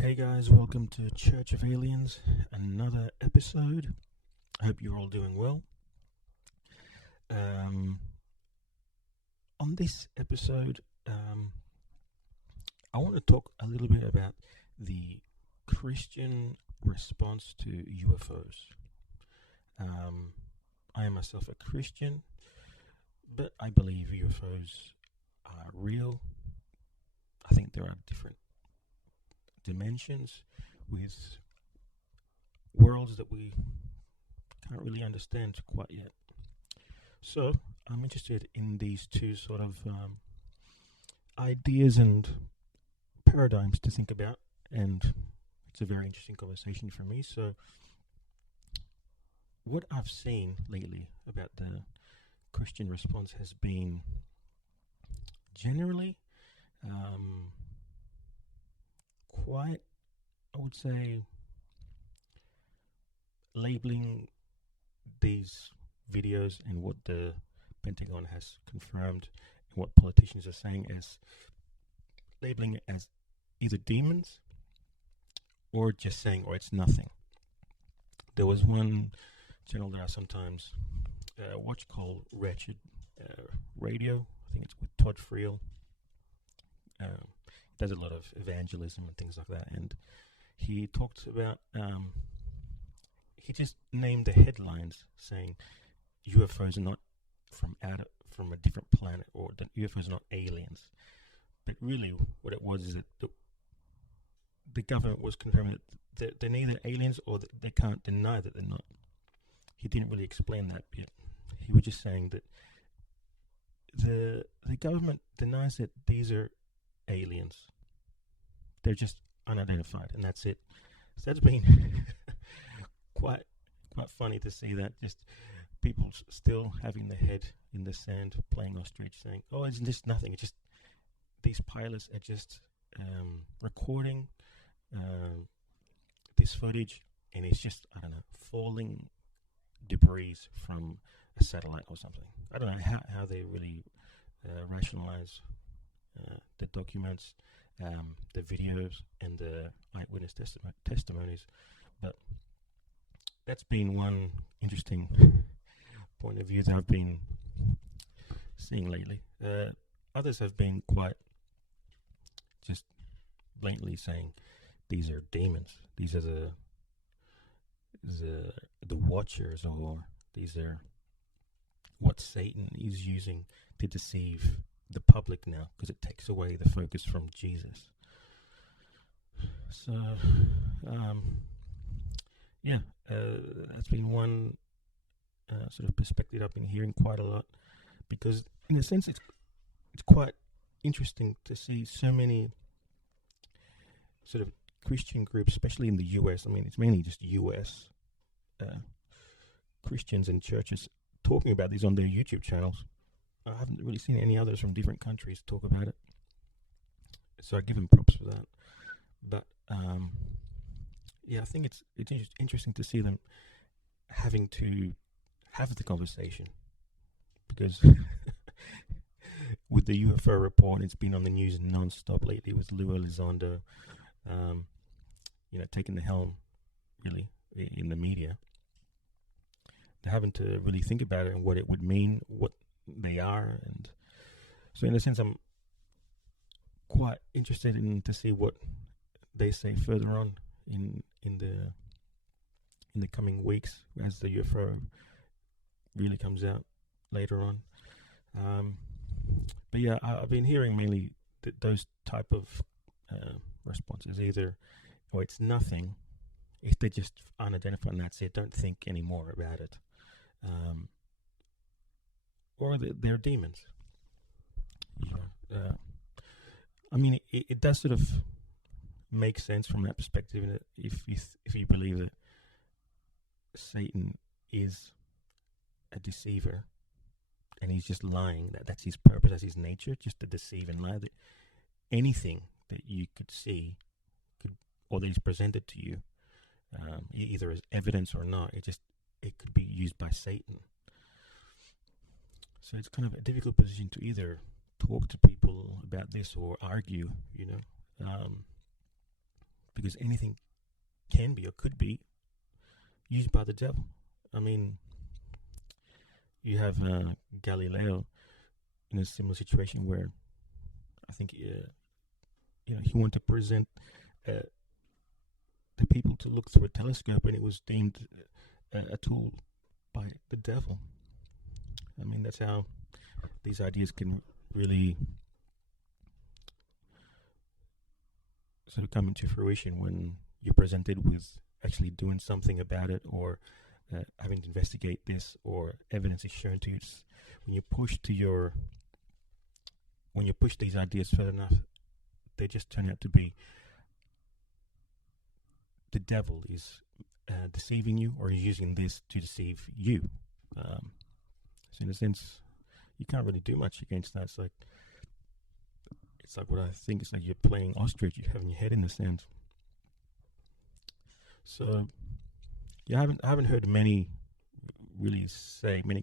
Hey guys, welcome to Church of Aliens, another episode. I hope you're all doing well. On this episode, I want to talk a little bit about the Christian response to UFOs. I am myself a Christian, but I believe UFOs are real. I think there are different dimensions with worlds that we can't really understand quite yet. So I'm interested in these two sort of ideas and paradigms to think about, and it's a very interesting conversation for me. So what I've seen lately about the Christian response has been generally quite, I would say, labeling these videos and what the Pentagon has confirmed and what politicians are saying as labeling it as either demons or just saying, oh, it's nothing. There was one channel that I sometimes watch called Wretched Radio. I think it's with Todd Friel. Does a lot of evangelism and things like that, and he talked about he just named the headlines saying UFOs are not from a different planet, or that UFOs are not aliens. But really what it was is that the government was confirming that they're neither aliens or that they can't deny that they're not. He didn't really explain that bit. He was just saying that the government denies that these are aliens. They're just unidentified, and that's it. So that's been quite funny to see that, just people still having their head in the sand, playing ostrich, saying, "Oh, it's just nothing. It's just these pilots are just recording this footage, and it's just, I don't know, falling debris from a satellite or something." I don't know how they really rationalize the documents, the videos, and the eyewitness testimonies, but that's been one interesting point of view that I've been seeing lately. Others have been quite just blatantly saying these are demons, these are the watchers, or these are what Satan is using to deceive the public now, because it takes away the focus from Jesus. So that's been one sort of perspective I've been hearing quite a lot, because in a sense it's quite interesting to see so many sort of Christian groups, especially in the US. I mean, it's mainly just US Christians and churches talking about these on their YouTube channels. I haven't really seen any others from different countries talk about it, so I give them props for that. But I think it's interesting to see them having to have the conversation, because with the UFO report, it's been on the news non-stop lately with Lue Elizondo, taking the helm really in the media. They're having to really think about it and what it would mean, what they are, and so in a sense I'm quite interested to see what they say further on in the coming weeks as the UFO really comes out later on. But yeah, I've been hearing mainly those type of responses, either it's nothing, if they're just unidentified and that's it, don't think any more about it, or they're demons. I mean, it does sort of make sense from that perspective, if you believe that Satan is a deceiver and he's just lying, that's his purpose, that's his nature, just to deceive and lie. That anything that you could see or that is presented to you, either as evidence or not, it could be used by Satan. So it's kind of a difficult position to either talk to people about this or argue, because anything can be or could be used by the devil. I mean, you have Galileo in a similar situation where I think he wanted to present the people to look through a telescope, and it was deemed a tool by the devil. I mean, that's how these ideas can really sort of come into fruition when you're presented with actually doing something about it, or having to investigate this, or evidence is shown to you. It's when you push these ideas further enough, they just turn out to be the devil is deceiving you, or is using this to deceive you. So in a sense, you can't really do much against that. It's like what I think is like you're playing ostrich. You're having your head in the sand. So, I haven't heard many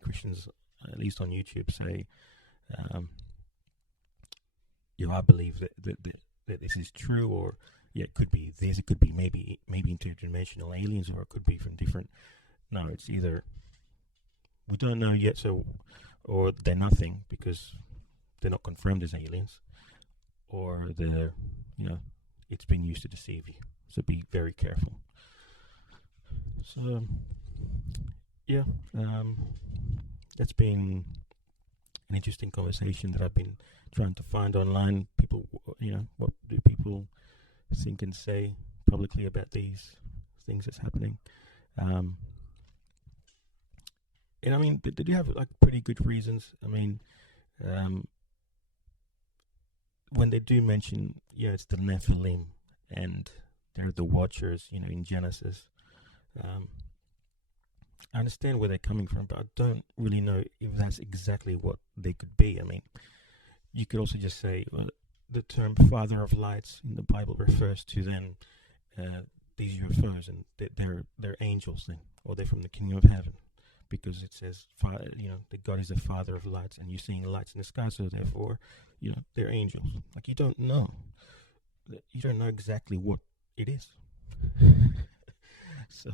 Christians, at least on YouTube, say, I believe that this is true, or it could be this, it could be maybe interdimensional aliens, or it could be from different. No, it's either we don't know yet, or they're nothing because they're not confirmed as aliens, or they're it's been used to deceive you. So be very careful. So, that's been an interesting conversation that I've been trying to find online. People, what do people think and say publicly about these things that's happening? And I mean, they do have like pretty good reasons. I mean, when they do mention, it's the Nephilim, and they're the Watchers, in Genesis. I understand where they're coming from, but I don't really know if that's exactly what they could be. I mean, you could also just say the term "father of lights" in the Bible refers to then these UFOs, and they're angels then, or they're from the kingdom of heaven, because it says that God is the father of lights, and you're seeing lights in the sky, so therefore, they're angels. Like you don't know exactly what it is. So,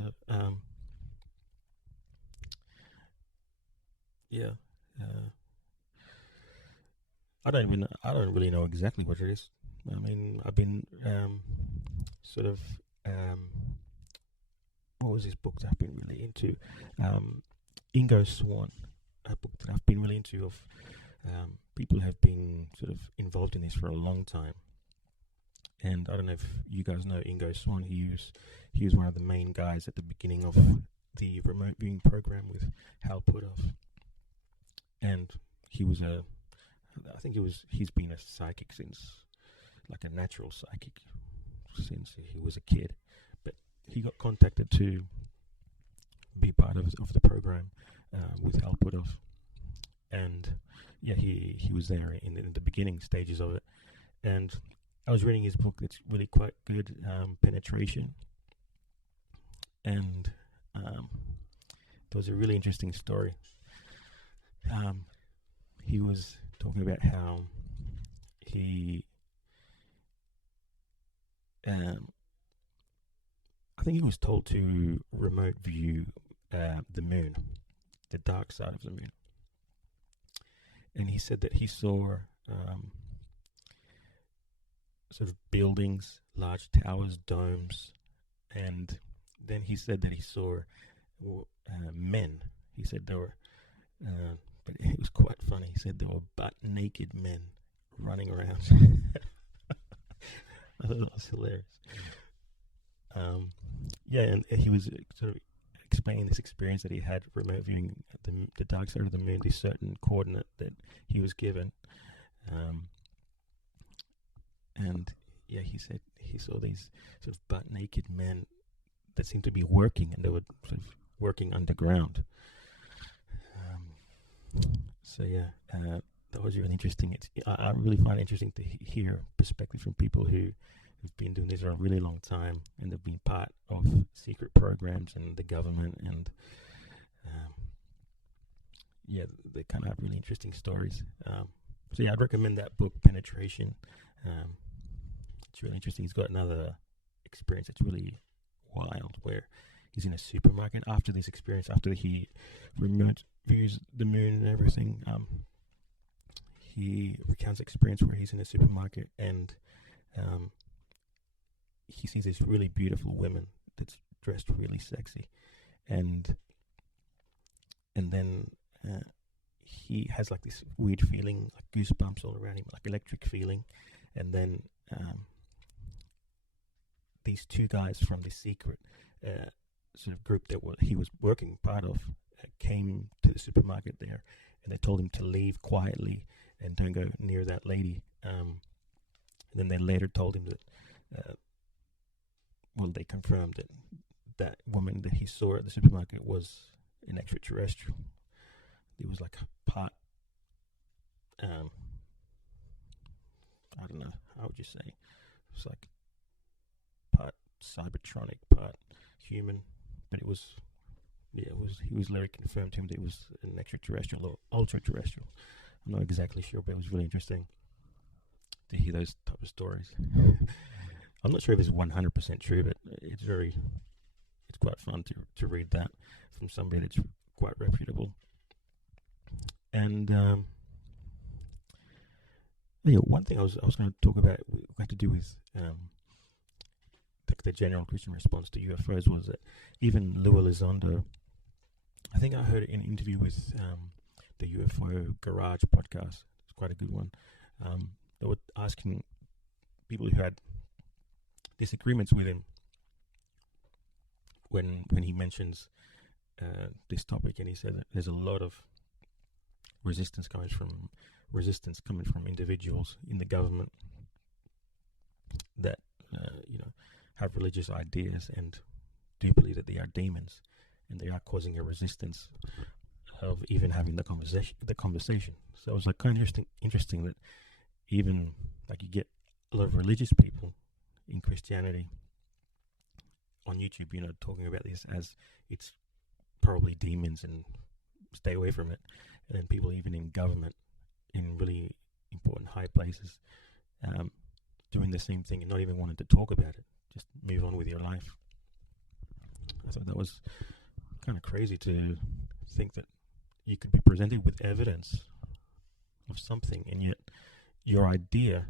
I don't really know exactly what it is. I mean, I've been what was this book that I've been really into? Ingo Swann, a book that I've been really into. Of people have been sort of involved in this for a long time. And I don't know if you guys know Ingo Swann. He was one of the main guys at the beginning of the remote viewing program with Hal Puthoff. And he's been a psychic since, like a natural psychic, since he was a kid. But he got contacted to be part of the program with Hal Puthoff. And he was there in the beginning stages of it. And I was reading his book. It's really quite good, Penetration. And there was a really interesting story. He was talking about how he, I think he was told to remote view the moon, the dark side of the moon. And he said that he saw sort of buildings, large towers, domes, and then he said that he saw men. He said there were, but it was quite funny. He said there were butt naked men running around. I thought that was hilarious. And he was sort of explaining this experience that he had remote viewing the dark side of the moon, this certain coordinate that he was given. He said he saw these sort of butt naked men that seemed to be working, and they were sort of working underground. That was really interesting. I really find it interesting to hear perspective from people who've been doing this for a really long time, and they've been part of secret programs and the government, and they kind of have really interesting stories. I'd recommend that book, Penetration. It's really interesting. He's got another experience that's really wild, where he's in a supermarket after this experience, after he remote views the moon and everything. He recounts experience where he's in a supermarket and he sees this really beautiful woman that's dressed really sexy, and then he has like this weird feeling, like goosebumps all around him, like electric feeling, and then these two guys from the secret sort of group that he was working part of came to the supermarket there, and they told him to leave quietly and don't go near that lady. And then they later told him that, they confirmed that that woman that he saw at the supermarket was an extraterrestrial. It was like part, I don't know, how would you say? It was like part cybertronic, part human, but it was, he was literally confirmed to him that it was an extraterrestrial or ultra-terrestrial. I'm not exactly sure, but it was really interesting to hear those type of stories. I'm not sure if it's 100% true, but it's quite fun to read that from somebody that's quite reputable. And one thing I was going to talk about, had to do with the general Christian response to UFOs, was that even Lue Elizondo, I think I heard it in an interview with the UFO Garage podcast. It's quite a good one. They were asking people who had disagreements with him when he mentions this topic, and he said that there's a lot of resistance coming from individuals in the government that have religious ideas and do believe that they are demons, and they are causing a resistance of even having the conversation. So it was like kind of interesting that even like you get a lot of religious people in Christianity on YouTube, talking about this as it's probably demons and stay away from it. And then people even in government, in really important high places, doing the same thing and not even wanting to talk about it. Just move on with your life. I thought that was kind of crazy to think that you could be presented with evidence of something, and yet your idea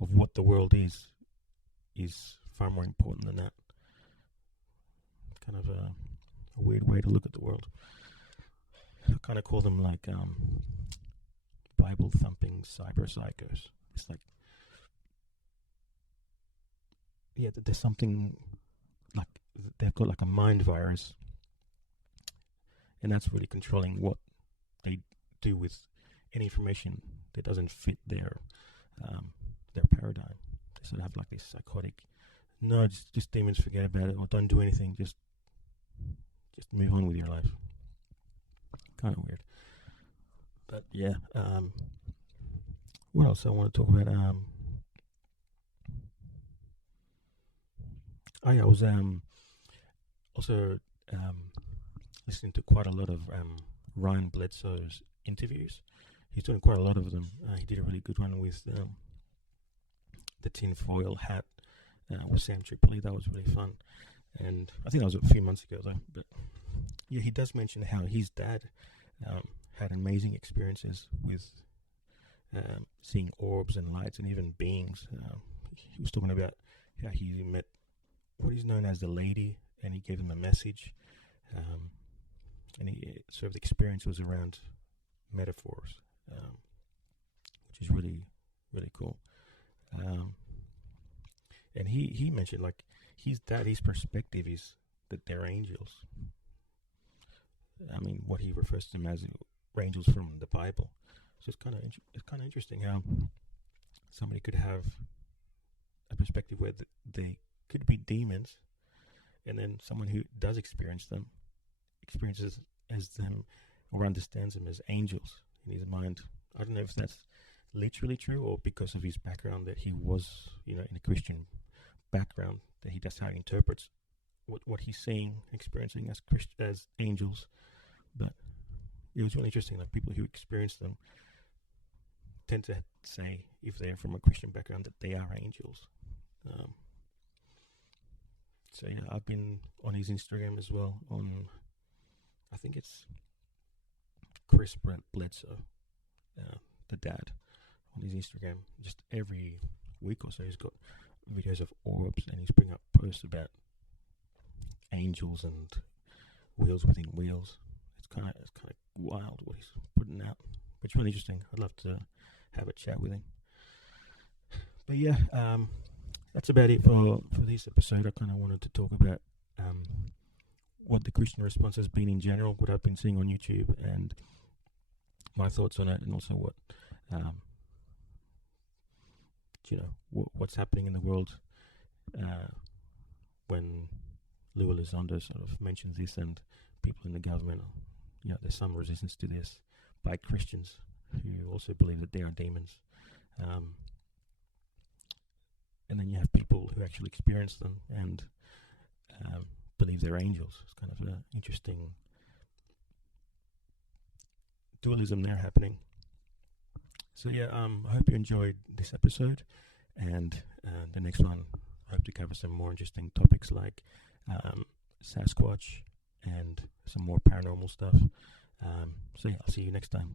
of what the world is far more important than that. Kind of a weird way to look at the world. I kind of call them like Bible thumping cyber psychos. It's like, there's something like they've got like a mind virus, and that's really controlling what they do with any information that doesn't fit their paradigm. They sort of have like this psychotic, no, just demons, forget about it, or don't do anything, just move on with your life. Kind of weird. But yeah, what else I want to talk about? I was also listening to quite a lot of Ryan Bledsoe's interviews. He's doing quite a lot of them. He did a really good one with the tinfoil hat with Sam Tripoli. That was really fun. And I think that was a few months ago though. But yeah, he does mention how his dad had amazing experiences with seeing orbs and lights and even beings. He was talking about how he met what is known as the lady, and he gave them a message. And he sort of the experience was around metaphors, which is really, really cool. And he mentioned like his perspective is that they're angels. I mean, what he refers to them as angels from the Bible. So it's kind of interesting how somebody could have a perspective where they could be demons, and then someone who does experiences as them or understands them as angels in his mind. I don't know if that's literally true or because of his background, that he was, in a Christian background, that that's how he interprets what he's seeing, experiencing as angels. But it was really interesting, like people who experience them tend to say, if they're from a Christian background, that they are angels. So yeah, I've been on his Instagram as well. I think it's Chris Bledsoe, the dad, on his Instagram. Just every week or so, he's got videos of orbs, and he's bringing up posts about angels and wheels within wheels. It's kind of wild what he's putting out, but it's really interesting. I'd love to have a chat with him. But yeah, that's about it for this episode. I kind of wanted to talk about what the Christian response has been in general, what I've been seeing on YouTube, and my thoughts on it, and also what what's happening in the world when Lue Elizondo sort of mentions this, and people in the government, there's some resistance to this by Christians who also believe that they are demons. And then you have people who actually experience them and believe they're angels. It's kind of an interesting dualism there happening. So yeah, I hope you enjoyed this episode, and the next one I hope to cover some more interesting topics like Sasquatch and some more paranormal stuff. So yeah, I'll see you next time.